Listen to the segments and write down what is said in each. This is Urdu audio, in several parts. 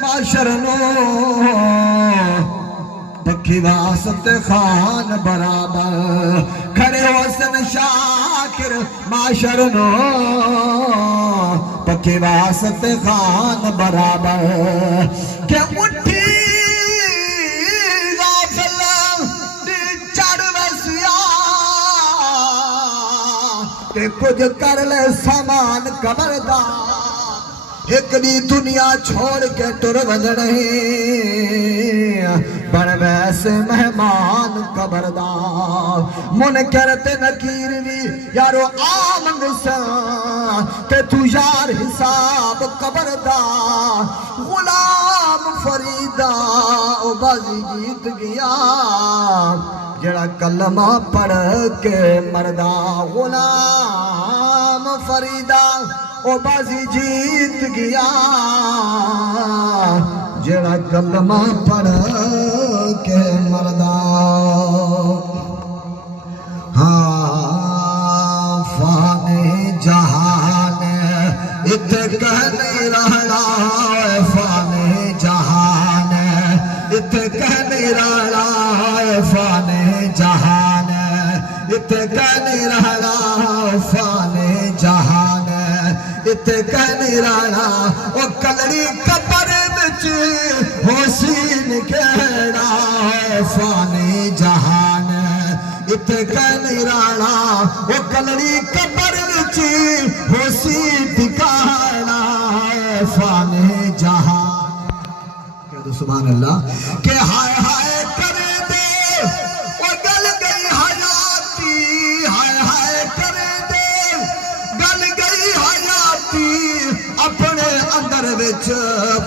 معاشر نو پکی واسطے خان برابر کھڑے حسن شاکر معاشر نو پکی واسطے خان برابر کہ اٹھی غافل دی چڑھ وسیا کہ کچھ کر لے سامان قبر دا ایک دی دنیا چھوڑ کے ٹر وجنے بڑ ویسے مہمان قبر دا منکر تے نکیر بھی یارو آمد سا تے تو یار حساب قبر دا غلام فریدہ او بازی جیت گیا جڑا کلمہ پڑھ کے مردہ غلام فریدہ او بازی جیت گیا جڑا کلمہ پڑھ کے مردہ ہاں فانے جہان اتکہ نہیں رہنا فانے جہان اتکہ نہیں رہنا فانے جہان اتکہ نہیں رہنا فانے جہان اتکہ نہیں رہنا او کلڑی کپر بچ حسین کہڑا فانے جہان اتکہ نہیں رہنا او کلڑی کپر بچ حسین کہڑا فانے جہان کہہ دو سبحان اللہ کہ ہائے ہائے کرے دے او گل گئی حیاتی ہائے ہائے کرے دے گل گئی حیاتی اپنے اندر وچ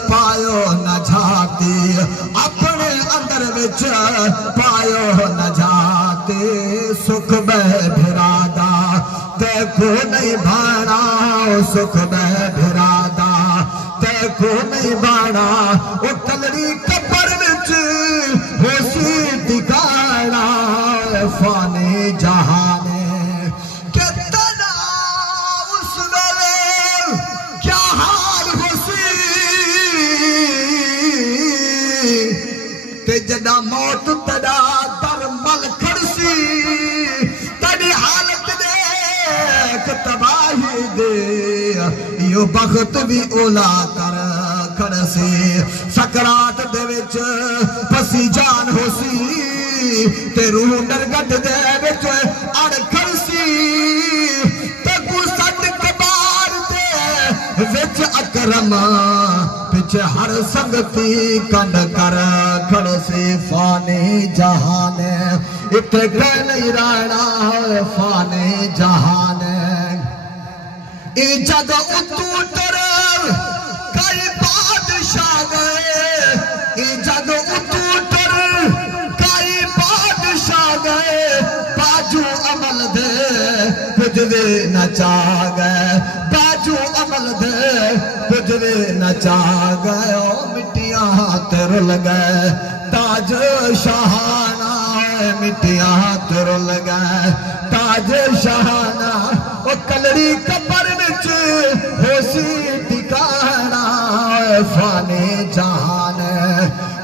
پایو نہ جاتی اپنے اندر وچ پایو نہ جاتی سکھ بہ بھرادا تے کو نہیں بھانا سکھ بہ بھرادا تے کو نہیں بھانا او کلڑی قبر وچ ہوسی ٹکانا فانے جہان کہ تنا اس ویلے کیا حال ہوسی تے جڑا موت تڑا در مل کھڑسی تڑی حالت دیکھ تباہی دے یو بخت بھی اولا کر کھڑسی سکرات دے وچ پسی جان ہوسی تے روح نرگت دے وچ اڑ کھڑسی تے کو سٹ کبار دے وچ اکرم پچھے ہر سنگتی کنڈ کر کھڑسی فانے جہان اتکہ نہیں رہنا فانے جہان ای جگہ اتو ٹر کئی بادشاہ گئے ای جگہ اتو ٹر کئی بادشاہ گئے باجو عمل دے پجوے نچا گئے باجو عمل دے پجوے نچا گئے او مٹیاں ترل گئے تاج شاہانہ مٹیاں ترل گئے تاج شاہانہ او کلڑی قبر وچ ہوسی ٹکانا فانے جہان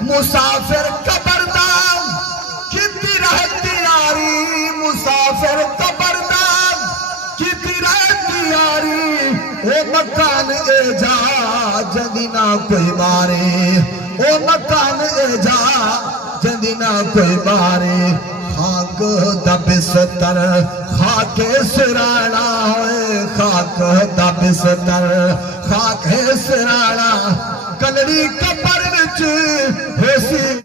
مسافر قبر دا کتی رہتی یاری مسافر قبر دا کتی رہتی یاری او مکان اے جا جدی نہ کوئی مارے او مکان اے جا جدی نہ کوئی مارے خاک دا بستر خاک سرانا ہوئے خاک دا بستر خاک سرانا کلڑی قبر وچ ہوسی